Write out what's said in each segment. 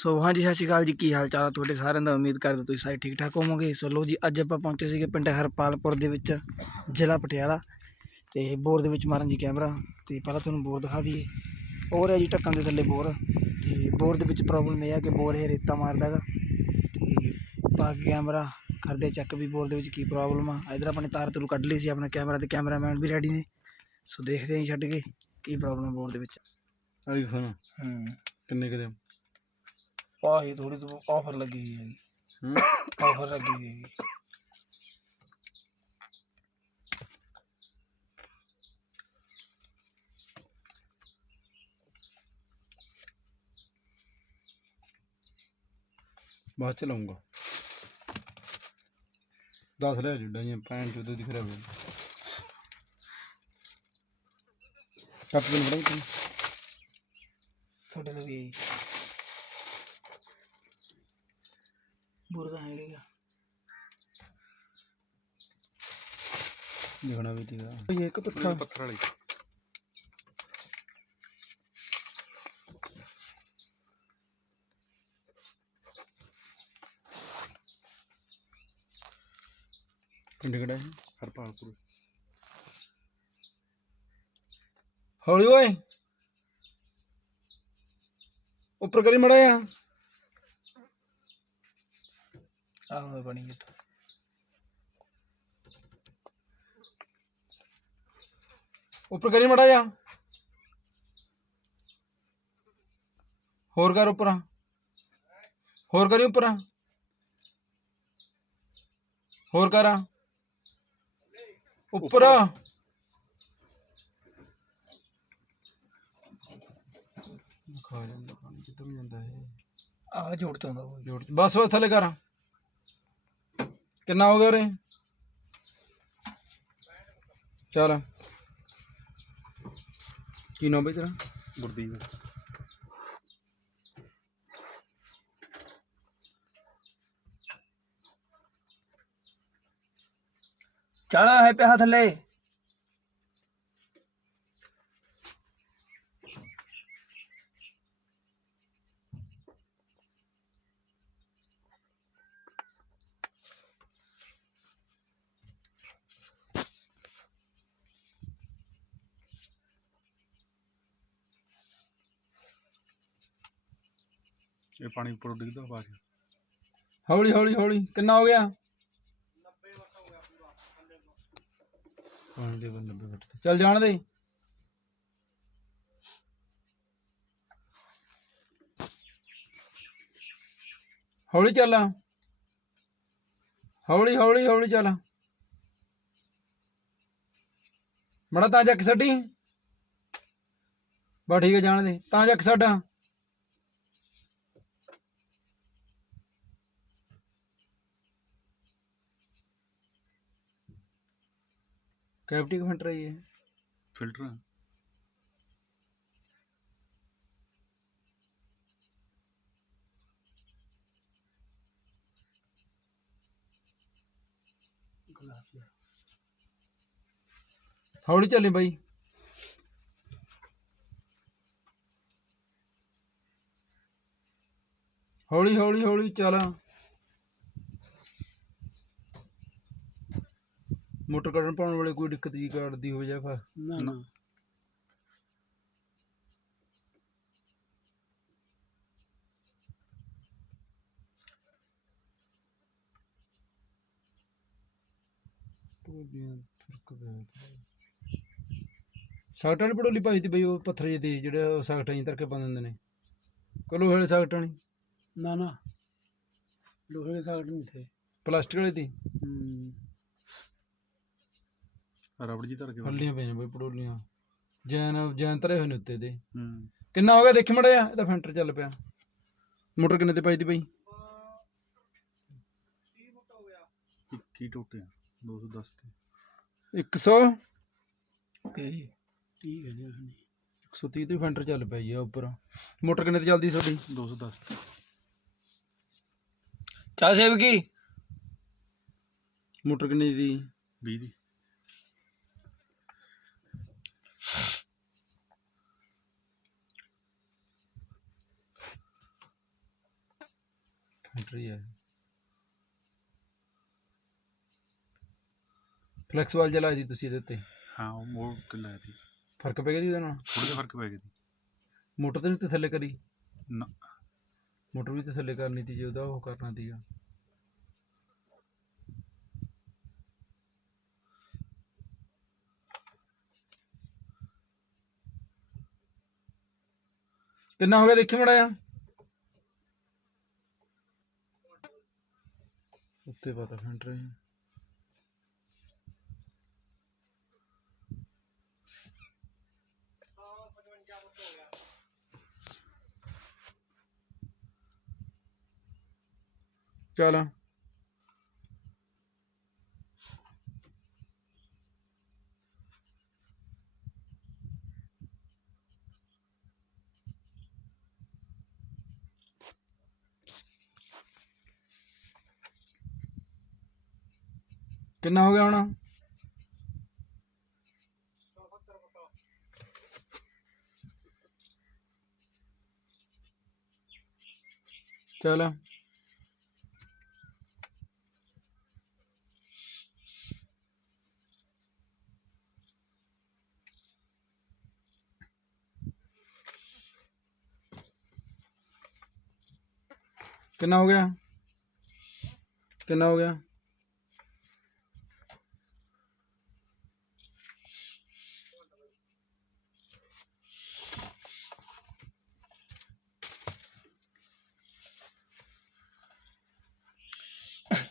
ਸੋ ਹਾਂਜੀ ਸਤਿ ਸ਼੍ਰੀ ਅਕਾਲ ਜੀ। ਕੀ ਹਾਲ ਚਾਲ ਆ ਤੁਹਾਡੇ ਸਾਰਿਆਂ ਦਾ? ਉਮੀਦ ਕਰਦੇ ਤੁਸੀਂ ਸਾਰੇ ਠੀਕ ਠਾਕ ਹੋਵੋਗੇ। ਸੋ ਲੋ ਜੀ ਅੱਜ ਆਪਾਂ ਪਹੁੰਚੇ ਸੀਗੇ ਪਿੰਡ ਹਰਪਾਲਪੁਰ ਦੇ ਵਿੱਚ ਜ਼ਿਲ੍ਹਾ ਪਟਿਆਲਾ। ਤੇ ਬੋਰ ਦੇ ਵਿੱਚ ਮਾਰਨ ਜੀ ਕੈਮਰਾ। ਤੇ ਪਹਿਲਾਂ ਤੁਹਾਨੂੰ ਬੋਰ ਦਿਖਾ ਦਈਏ। ਹੋਰ ਹੈ ਜੀ ਢੱਕਣ ਦੇ ਥੱਲੇ ਬੋਰ। ਤੇ ਬੋਰ ਦੇ ਵਿੱਚ ਪ੍ਰੋਬਲਮ ਇਹ ਆ ਕਿ ਬੋਰ ਇਹ ਰੇਤਾ ਮਾਰਦਾ ਹੈਗਾ। ਤੇ ਬਾਕੀ ਕੈਮਰਾ ਕਰਦੇ ਚੈੱਕ ਵੀ ਬੋਰ ਦੇ ਵਿੱਚ ਕੀ ਪ੍ਰੋਬਲਮ ਆ। ਇਧਰ ਆਪਾਂ ਨੇ ਤਾਰ ਤਰੂ ਕੱਢ ਲਈ ਸੀ ਆਪਣਾ ਕੈਮਰਾ ਤੇ ਕੈਮਰਾਮੈਨ ਵੀ ਰੈਡੀ ਨੇ। ਸੋ ਦੇਖਦੇ ਹਾਂ ਛੱਡ ਕੇ ਕੀ ਪ੍ਰੋਬਲਮ ਬੋਰ ਦੇ ਵਿੱਚ। ਆਈਫੋਨ ਹੂੰ। ਕਿੰਨੇ ਕਦੇ ਆਹੀ ਥੋੜੀ ਤੋਂ ਆਫਰ ਲੱਗੀ ਹੈਗੀ। ਹੂੰ। ਆਫਰ ਲੱਗੀ ਹੈਗੀ। ਬਾਅਦ ਚ ਲਾਉਂਗਾ। 10 ਲੈ ਜਿੱਡਾ ਜੀ ਪੈਂਟ ਚੋਦ ਦੀ ਖਰਾਬ ਹੋ ਕੱਪ ਬੜਾਈ ਤੂੰ ਤੁਹਾਡੇ ਤੋਂ ਵੀ ਬੁਰਦਾ ਹੈ ਨਹੀਂਗਾ ਦੇਖਣਾ ਵੀ ਤੀਗਾ ਇਹ ਇੱਕ ਪੱਥਰ। ਪੱਥਰ ਵਾਲੀ। ਪਿੰਡ ਕਿਹੜਾ ਹੈ ਹਰਪਾਲਪੁਰ। ਹੌਲੀ ਓਏ। ਉੱਪਰ ਕਰੀ ਮੜਾ ਆ ਆਹੋ ਬਣੀ ਗਿਆ ਉੱਪਰ ਕਰੀ ਮੜਾ ਜਾ। ਹੋਰ ਕਰ ਉੱਪਰ। ਹੋਰ ਕਰੀ ਉੱਪਰ। ਹੋਰ ਕਰ। ਉੱਪਰ। ਖਾ ਜਾਂਦਾ ਪਾਣੀ ਕਿੱਧਰ ਨੂੰ ਜਾਂਦਾ ਇਹ? ਆਹ ਜੋੜ ਤੋਂ ਦਾ ਉਹ ਜੋੜ ਬਸ ਬਸ ਥੱਲੇ ਕਰ। ਕਿੰਨਾ ਹੋ ਗਿਆ ਉਰੇ? ਚੱਲ। ਕੀ ਨਾਮ ਬਈ ਤੇਰਾ? ਗੁਰਦੀਪ। ਚੜਾ ਹੈ ਪਿਆ ਥੱਲੇ ਇਹ ਪਾਣੀ ਉੱਪਰ ਡਿੱਗਦਾ ਕੇ। ਹੌਲੀ ਹੌਲੀ ਹੌਲੀ ਕਿੰਨਾ ਹੋ ਗਿਆ? 90 ਵਟ ਹੋ ਗਿਆ ਪੂਰਾ ਥੱਲੇ 90 ਵਟ ਚੱਲ ਜਾਣ ਦੇ। ਹੌਲੀ ਚੱਲ। ਹੌਲੀ ਹੌਲੀ ਹੌਲੀ ਚੱਲ। ਮੜਾ ਤਾਂ ਜੱਕ ਛੱਡੀ ਬਾ ਠੀਕ ਹੈ ਜਾਣ ਦੇ। ਤਾਂ ਜੱਕ ਸਾਡਾ। कैविटी का फ़िल्टर है ये। फ़िल्टर हौली चले भाई। हौली हौली हौली चल। ਮੋਟਰ ਕੱਢਣ ਪਾਉਣ ਵੇਲੇ ਕੋਈ ਦਿੱਕਤ ਜੀ ਕੱਢਦੀ ਹੋ ਜਾਏ ਫਿਰ। ਨਾ ਨਾ। ਸਾਕਟਾਂ ਵਾਲੀ ਪੜੋਲੀ ਤੀ ਬਈ ਉਹ ਪੱਥਰ ਜਿਹੇ ਦੀ ਜਿਹੜੇ ਸਾਕਟਾਂ ਜਿਹੀ ਧਰ ਕੇ ਪਾ ਦਿੰਦੇ ਨੇ ਕੋਲੋਂ ਵਾਲੇ ਸਾਕਟਾਂ ਨਹੀਂ ਨਾ ਨਾ। ਲੋਹੇ ਦੇ ਸਾਗਟ ਨਹੀਂ ਥੇ। ਪਲਾਸਟਿਕ ਵਾਲੀ ਤੀ? ਹੂੰ। ਰਬੜ ਜੀ ਧਰ ਕੇ ਹੱਲੀਆਂ ਪਈਆਂ ਬਈ ਪੜੋਲੀਆਂ। ਜੈਨ ਜੈਨ ਧਰੇ ਹੋਏ ਨੇ ਉੱਤੇ ਦੇ ਹੂੰ। ਕਿੰਨਾ ਹੋ ਗਿਆ? ਦੇਖੀ ਮੜਿਆ ਇਹਦਾ ਫੈਂਟਰ ਚੱਲ ਪਿਆ। ਮੋਟਰ ਕਿੰਨੇ ਤੇ ਪਾਈ ਤੀ ਬਈ? 21 ਟੋਟੇ 210 ਤੇ। 100 ਤੇ ਕੀ ਕਹਿੰਦੇ ਨੇ 130 ਤੇ ਫੈਂਟਰ ਚੱਲ ਪਈ ਆ ਉੱਪਰ। ਮੋਟਰ ਕਿੰਨੇ ਤੇ ਚੱਲਦੀ ਤੁਹਾਡੀ? 210 ਤੇ। ਚੱਲ ਸੇਵ ਕੀ ਮੋਟਰ ਕਿੰਨੇ ਦੀ? 20 ਦੀ। ਫੈਂਟਰੀ ਹੈ। ਫਲੈਕਸ ਵਾਲ ਜਲਾ ਦੀ ਤੁਸੀਂ ਇਹਦੇ ਉੱਤੇ। ਹਾਂ ਉਹ ਮੋੜ ਕੇ ਲਾਇਆ ਸੀ। ਫ਼ਰਕ ਪੈ ਗਿਆ ਜੀ ਉਹਦੇ ਨਾਲ? ਥੋੜਾ ਜਿਹਾ ਫ਼ਰਕ ਪੈ ਗਿਆ ਸੀ। ਮੋਟਰ ਤੇ ਨਹੀਂ ਉੱਤੇ ਥੱਲੇ ਕਰੀ? ਨਾ। ਮੋਟਰ ਵੀ ਤੇ ਥੱਲੇ ਕਰਨੀ ਤੀ ਜੇ ਉਹਦਾ ਉਹ ਕਰਨਾ ਤੀਗਾ ਕਿੰਨਾ ਹੋ ਗਿਆ ਦੇਖੀ ਮੜਾ ਆ ਉੱਤੇ ਪਤਾ ਫੰਟ ਰਹੇ। ਚਲ। ਕਿੰਨਾ ਹੋ ਗਿਆ ਹੁਣ? ਚਲ। ਕਿੰਨਾ ਹੋ ਗਿਆ? ਕਿੰਨਾ ਹੋ ਗਿਆ?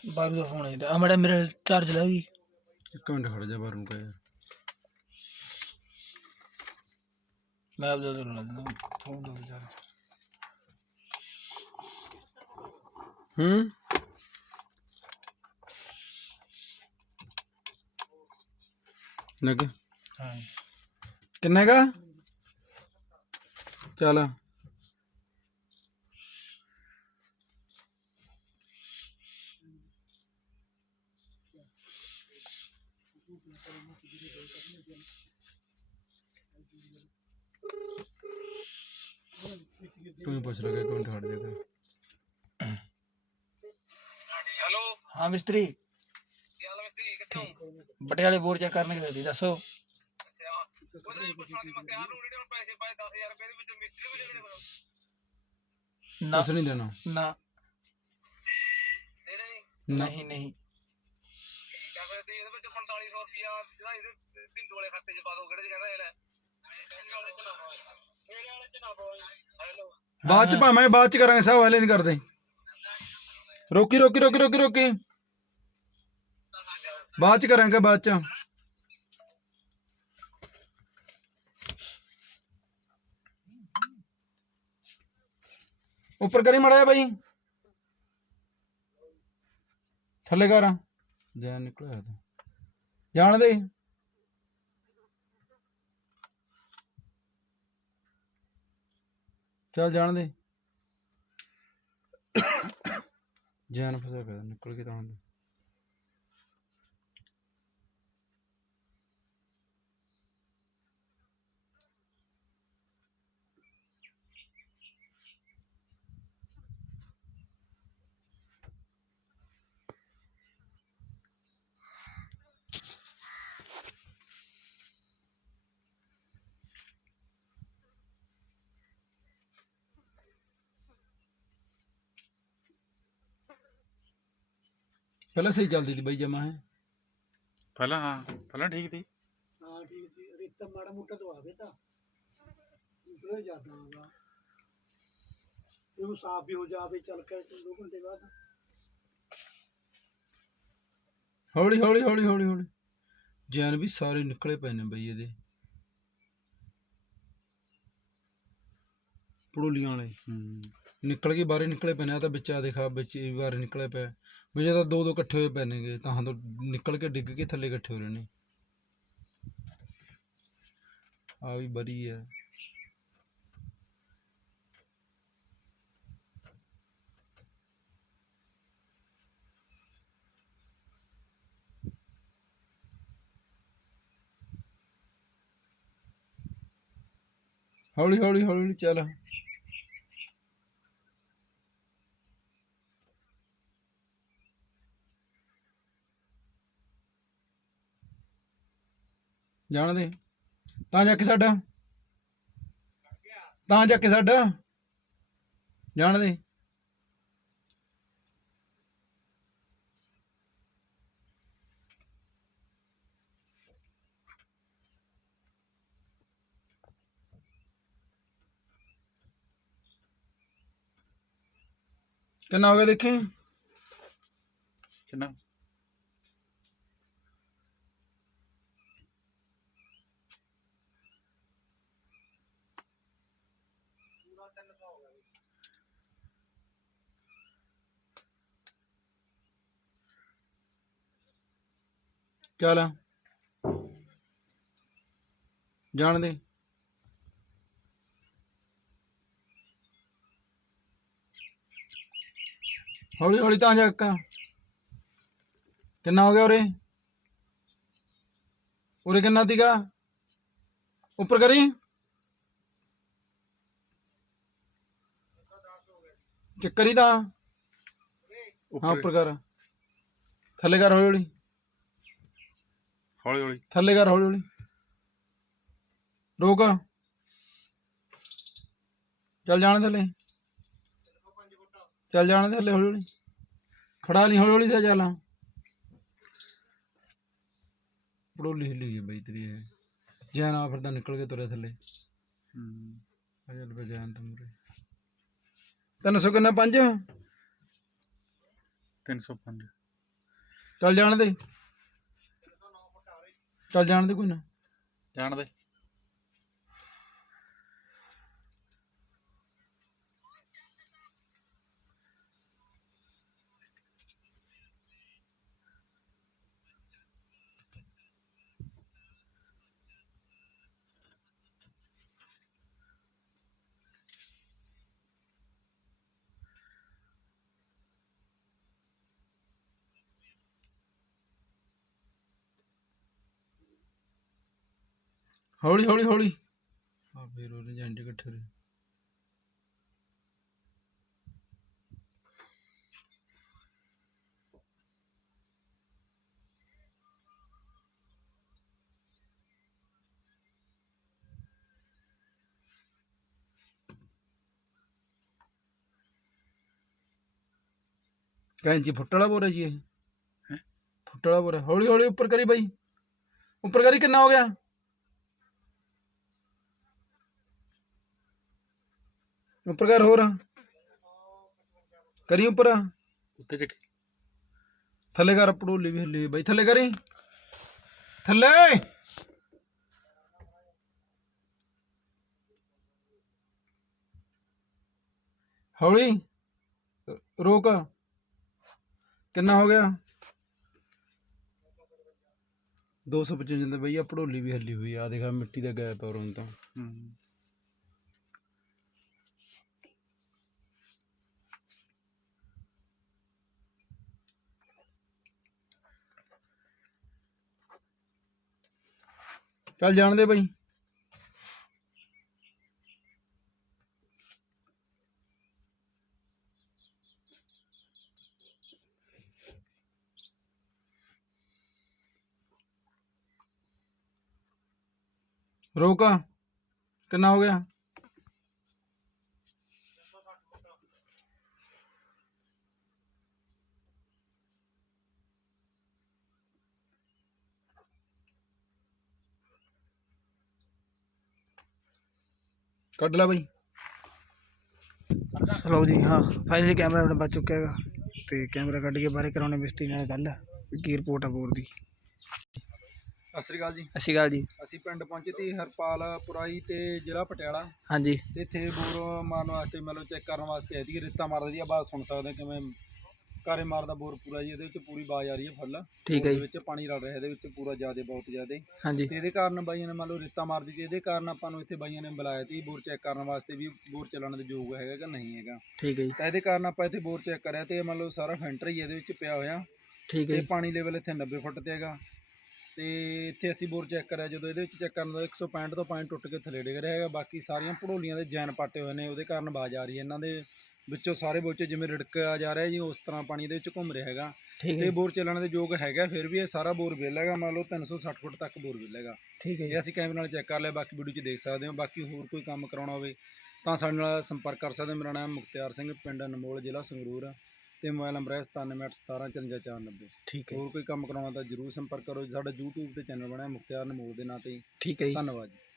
ਬਾਰੂ ਦਾ ਫੋਨ ਆਇਆ ਆ ਮੜਾ ਮੇਰਾ ਚਾਰਜ ਲਾ ਵੀ। ਇੱਕ ਮਿੰਟ ਖੜ ਜਾ ਬਾਹਰ ਨੂੰ ਕਹਿ ਮੈਂ ਆਪਦਾ ਤੋਂ ਲਾ ਦਿੰਦਾ। ਫੋਨ ਦਾ ਚਾਰਜ ਹੂੰ? ਲੱਗੇ। ਹਾਂ। ਕਿੰਨੇ ਦਾ ਚੱਲ। ਤੂੰ ਹੀ ਪੁੱਛ ਲਗਾ ਇੱਕ ਮਿੰਟ ਖੜ ਜਾ ਕੇ ਹਾਂ ਮਿਸਤਰੀ। ਬਟਿਆਲੇ ਬੋਰ ਚੈੱਕ ਕਰਨ ਗਏ ਸੀ ਦੱਸੋ। ਨਾ। ਕੁਛ ਨਹੀਂ ਦੇਣਾ। ਨਾ। ਨਾ ਬਾਅਦ ਚ ਭਾਵੇਂ ਬਾਅਦ ਚ ਕਰਾਂਗੇ ਸਾਹਿਬ ਹਲੇ ਨਹੀਂ ਕਰਦੇ। ਰੋਕੀ ਰੋਕੀ ਰੋਕੀ ਰੋਕੀ ਰੋਕੀ। ਬਾਅਦ ਚ ਕਰਾਂਗੇ ਬਾਅਦ ਚ। ਉੱਪਰ ਕਰੀ ਮੜਿਆ ਬਾਈ। ਥੱਲੇ ਕਰ। ਜਾ ਨਿਕਲਿਆ ਤਾਂ। ਜਾਣ ਦੇ। ਚੱਲ ਜਾਣ ਦੇ। ਜਾਨ ਫਸਾ ਪਿਆ ਨਿਕਲ ਕੇ ਤਾਂ ਆਉਂਦਾ ਪਹਿਲਾਂ ਸਹੀ ਚੱਲਦੀ ਸੀ ਬਾਈ ਜਮਾ ਹੈ ਪਹਿਲਾਂ ਹਾਂ ਪਹਿਲਾਂ ਠੀਕ ਸੀ। ਹਾਂ ਠੀਕ ਸੀ। ਰੇਤਾ ਮਾੜਾ ਮੋਟਾ ਤੋਂ ਆਵੇ ਤਾਂ। ਨਿਕਲੇ ਜਾਂਦਾ ਹੋਗਾ ਇਹ ਸਾਫ਼ ਵੀ ਹੋ ਜਾਵੇ ਚੱਲ ਕੇ ਦੋ ਘੰਟੇ ਬਾਅਦ। ਹੌਲੀ ਹੌਲੀ ਹੌਲੀ ਹੌਲੀ ਹੌਲੀ। ਜੈਨ ਵੀ ਸਾਰੇ ਨਿਕਲੇ ਪਏ ਨੇ ਬਈ ਇਹਦੇ। ਪੜੋਲੀਆਂ ਵਾਲੇ। ਹੂੰ। ਨਿਕਲ ਕੇ ਬਾਹਰ ਹੀ ਨਿਕਲੇ ਪਏ ਨੇ। ਆ ਤਾਂ ਵਿੱਚ ਆ ਦੇਖਾ ਵਿੱਚ ਵੀ ਬਾਹਰ ਨਿਕਲੇ ਪਏ। ਵਿੱਚ ਤਾਂ ਦੋ ਦੋ ਇਕੱਠੇ ਹੋਏ ਪਏ ਨੇਗੇ ਤਾਂ ਤੋਂ ਨਿਕਲ ਕੇ ਡਿੱਗ ਕੇ ਥੱਲੇ ਇਕੱਠੇ ਹੋ ਰਹੇ ਨੇ ਆ ਵੀ ਬਰੀ ਹੈ। ਹੌਲੀ ਹੌਲੀ ਹੌਲੀ ਚੱਲ। ਜਾਣ ਦੇ। ਤਾਂ ਜਾ ਕੇ ਸਾਡਾ ਤਾਂ ਜਾ ਕੇ ਸਾਡਾ ਜਾਣ ਦੇ। ਕਿੰਨਾ ਹੋ ਗਿਆ ਦੇਖੀ? ਕਿੰਨਾ? ਚੱਲ ਜਾਣ ਦੇ। ਹੌਲੀ ਹੌਲੀ ਤਾਂ ਜਾ ਕਾ ਕਿੰਨਾ ਹੋ ਗਿਆ ਉਰੇ? ਉਰੇ ਕਿੰਨਾ ਤੀਗਾ ਉੱਪਰ ਕਰੀ। ਚੱਕਰੀ ਤਾਂ। ਹਾਂ ਉੱਪਰ ਕਰ। ਥੱਲੇ ਕਰ ਹੌਲੀ ਹੌਲੀ। ਹੌਲੀ ਹੌਲੀ। ਥੱਲੇ ਕਰ ਹੌਲੀ ਹੌਲੀ। ਰੋਕ। ਚੱਲ ਜਾਣ ਥੱਲੇ। ਚੱਲ ਜਾਣ ਦੇ ਥੱਲੇ ਹੌਲੀ ਹੌਲੀ। ਖੜਾ ਨਹੀਂ ਹੌਲੀ ਹੌਲੀ ਤੇ ਚੱਲ। ਪੜੋਲੀ ਹਿੱਲੀ ਗਈ ਬਈ ਤੇਰੀ ਇਹ। ਜੈਨ ਆ ਫਿਰ ਤਾਂ ਨਿਕਲ ਕੇ ਤੁਰੇ ਥੱਲੇ। ਹੂੰ। ਆ ਚੱਲ ਪੈ ਜੈਨ ਤਾਂ ਮੁਰੇ। ਤਿੰਨ ਸੌ ਕਿੰਨਾ? ਪੰਜ? 305 ਚੱਲ ਜਾਣ ਦੇ। ਚੱਲ ਜਾਣ ਦੇ ਕੋਈ ਨਾ। ਜਾਣ ਦੇ। ਹੌਲੀ ਹੌਲੀ ਹੌਲੀ। ਆ ਫੇਰ ਉਹਨੇ ਜੰਡ ਇਕੱਠੇ ਰਹੇ ਕੈਂਚੀ ਫੁੱਟ ਵਾਲਾ ਬੋਰਾ ਜੀ ਇਹ। ਹੈਂ? ਫੁੱਟ ਵਾਲਾ ਬੋਰਾ ਹੌਲੀ ਹੌਲੀ ਉੱਪਰ ਕਰੀ ਬਾਈ। ਉੱਪਰ ਕਰੀ ਕਿੰਨਾ ਹੋ ਗਿਆ? ਉੱਪਰ ਕਰ ਹੋਰ। ਕਰੀ ਉੱਪਰ। ਉੱਤੇ ਚੱਕ। ਥੱਲੇ ਕਰ ਪੜੋਲੀ ਵੀ ਹਿੱਲੀ ਬਾਈ ਥੱਲੇ ਕਰੀ। ਥੱਲੇ। ਹੌਲੀ। ਰੋਕ। ਕਿੰਨਾ ਹੋ ਗਿਆ? 255 ਦੇ ਬਈ ਆ ਪੜੋਲੀ ਵੀ ਹੱਲੀ ਹੋਈ ਆ। ਦੇਖ ਮਿੱਟੀ ਦਾ ਗੈਪ ਔਰ ਹੁਣ ਤਾਂ। ਚੱਲ ਜਾਣ ਦੇ ਬਾਈ। ਰੋਕਾ। ਕਿੰਨਾ ਹੋ ਗਿਆ? ਕੱਢ ਲੈ ਬਾਈ। ਲਓ ਜੀ ਹਾਂ ਫਾਈਨਲੀ ਕੈਮਰਾ ਆਪਣੇ ਬਚ ਚੁੱਕਿਆ ਹੈਗਾ। ਤੇ ਕੈਮਰਾ ਕੱਢ ਕੇ ਬਾਹਰ ਕਰਾਉਣੇ ਮਿਸਤਰੀ ਨਾਲ ਗੱਲ ਵੀ ਕੀ ਰਿਪੋਰਟ ਆ ਬੋਰ ਦੀ। ਸਤਿ ਸ੍ਰੀ ਅਕਾਲ ਜੀ। ਸਤਿ ਸ਼੍ਰੀ ਅਕਾਲ ਜੀ। ਅਸੀਂ ਪਿੰਡ ਪਹੁੰਚੇ ਤੀ ਹਰਪਾਲ ਪੁਰਾਈ ਤੇ ਜ਼ਿਲ੍ਹਾ ਪਟਿਆਲਾ। ਹਾਂਜੀ। ਤੇ ਇੱਥੇ ਬੋਰ ਮਾਰਨ ਵਾਸਤੇ ਮਤਲਬ ਚੈੱਕ ਕਰਨ ਵਾਸਤੇ ਆਈ ਸੀ ਰੇਤਾ ਮਾਰਦਾ ਦੀ ਆਵਾਜ਼ ਸੁਣ ਸਕਦੇ ਹੋ ਕਿਵੇਂ ਕਾਰੇ ਮਾਰਦਾ ਬੋਰ ਪੂਰਾ ਜੀ ਇਹਦੇ ਵਿੱਚ ਪੂਰੀ ਆਵਾਜ਼ ਆ ਰਹੀ ਹੈ ਫੁੱਲ। ਠੀਕ ਹੈ ਜੀ। ਵਿੱਚ ਪਾਣੀ ਰਲ ਰਿਹਾ ਇਹਦੇ ਵਿੱਚ ਪੂਰਾ ਜ਼ਿਆਦੇ ਬਹੁਤ ਜ਼ਿਆਦੇ। ਹਾਂਜੀ। ਤੇ ਇਹਦੇ ਕਾਰਨ ਬਾਈਆਂ ਨੇ ਮੰਨ ਲਓ ਰੇਤਾ ਮਾਰਦੀ ਤੇ ਇਹਦੇ ਕਾਰਨ ਆਪਾਂ ਨੂੰ ਇੱਥੇ ਬਾਈਆਂ ਨੇ ਬੁਲਾਇਆ ਤੀ ਬੋਰ ਚੈੱਕ ਕਰਨ ਵਾਸਤੇ ਵੀ ਬੋਰ ਚੱਲਣ ਦੇ ਯੋਗ ਹੈਗਾ ਕਿ ਨਹੀਂ ਹੈਗਾ। ਠੀਕ ਹੈ ਜੀ। ਤਾਂ ਇਹਦੇ ਕਾਰਨ ਆਪਾਂ ਇੱਥੇ ਬੋਰ ਚੈੱਕ ਕਰਿਆ ਤੇ ਮੰਨ ਲਓ ਸਾਰਾ ਫੈਂਟਰ ਹੀ ਇਹਦੇ ਵਿੱਚ ਪਿਆ ਹੋਇਆ। ਠੀਕ ਹੈ ਤੇ ਜੀ। ਪਾਣੀ ਲੈਵਲ ਇੱਥੇ 90 ਫੁੱਟ ਤੇ ਹੈਗਾ। ਤੇ ਇੱਥੇ ਅਸੀਂ ਬੋਰ ਚੈੱਕ ਕਰਿਆ ਜਦੋਂ ਇਹਦੇ ਵਿੱਚ ਚੈੱਕ ਕਰਨ ਦਾ 165 ਤੋਂ ਪਾਣੀ ਟੁੱਟ ਕੇ ਥੱਲੇ ਡਿੱਗ ਰਿਹਾ ਹੈਗਾ। ਬਾਕੀ ਸਾਰੀਆਂ ਭੜੋਲੀਆਂ ਦੇ ਜੈਨ ਪਾਟੇ ਹੋਏ ਨੇ ਉਹਦੇ ਕਾਰਨ ਆਵਾਜ਼ ਆ ਰਹੀ ਹੈ। ਇਹਨਾਂ ਦੇ ਵਿੱਚੋਂ ਸਾਰੇ ਬੋਚੇ ਜਿਵੇਂ ਰਿੜਕਿਆ ਜਾ ਰਿਹਾ ਜੀ ਉਸ ਤਰ੍ਹਾਂ ਪਾਣੀ ਦੇ ਵਿੱਚ ਘੁੰਮ ਰਿਹਾ ਹੈਗਾ। ਠੀਕ ਹੈ ਇਹ ਬੋਰ ਚੱਲਣ ਦੇ ਯੋਗ ਹੈਗਾ ਫਿਰ ਵੀ ਇਹ ਸਾਰਾ ਬੋਰ ਵਿਲ ਹੈਗਾ ਮੰਨ ਲਓ 360 ਫੁੱਟ ਤੱਕ ਬੋਰ ਵਿਲ ਹੈਗਾ। ਠੀਕ ਹੈ ਜੀ। ਇਹ ਅਸੀਂ ਕੈਮਰੇ ਨਾਲ ਚੈੱਕ ਕਰ ਲਿਆ ਬਾਕੀ ਵੀਡੀਓ 'ਚ ਦੇਖ ਸਕਦੇ ਹੋ। ਬਾਕੀ ਹੋਰ ਕੋਈ ਕੰਮ ਕਰਾਉਣਾ ਹੋਵੇ ਤਾਂ ਸਾਡੇ ਨਾਲ ਸੰਪਰਕ ਕਰ ਸਕਦੇ ਹੋ। ਮੇਰਾ ਨਾਮ ਮੁਖਤਿਆਰ ਸਿੰਘ ਪਿੰਡ ਅਨਮੋਲ ਜ਼ਿਲ੍ਹਾ ਸੰਗਰੂਰ। ਆ ਤੇ ਮੋਬਾਈਲ ਨੰਬਰ ਹੈ 9781175490 ਠੀਕ ਹੈ ਹੋਰ ਕੋਈ ਕੰਮ ਕਰਾਉਣਾ ਤਾਂ ਜਰੂਰ ਸੰਪਰਕ ਕਰੋ। ਸਾਡਾ YouTube ਤੇ ਚੈਨਲ ਬਣਿਆ ਮੁਖਤਿਆਰ ਅਨਮੋਲ ਦੇ ਨਾਂ ਤੇ ਠੀਕ ਹੈ ਜੀ। ਧੰਨਵਾਦ ਜੀ।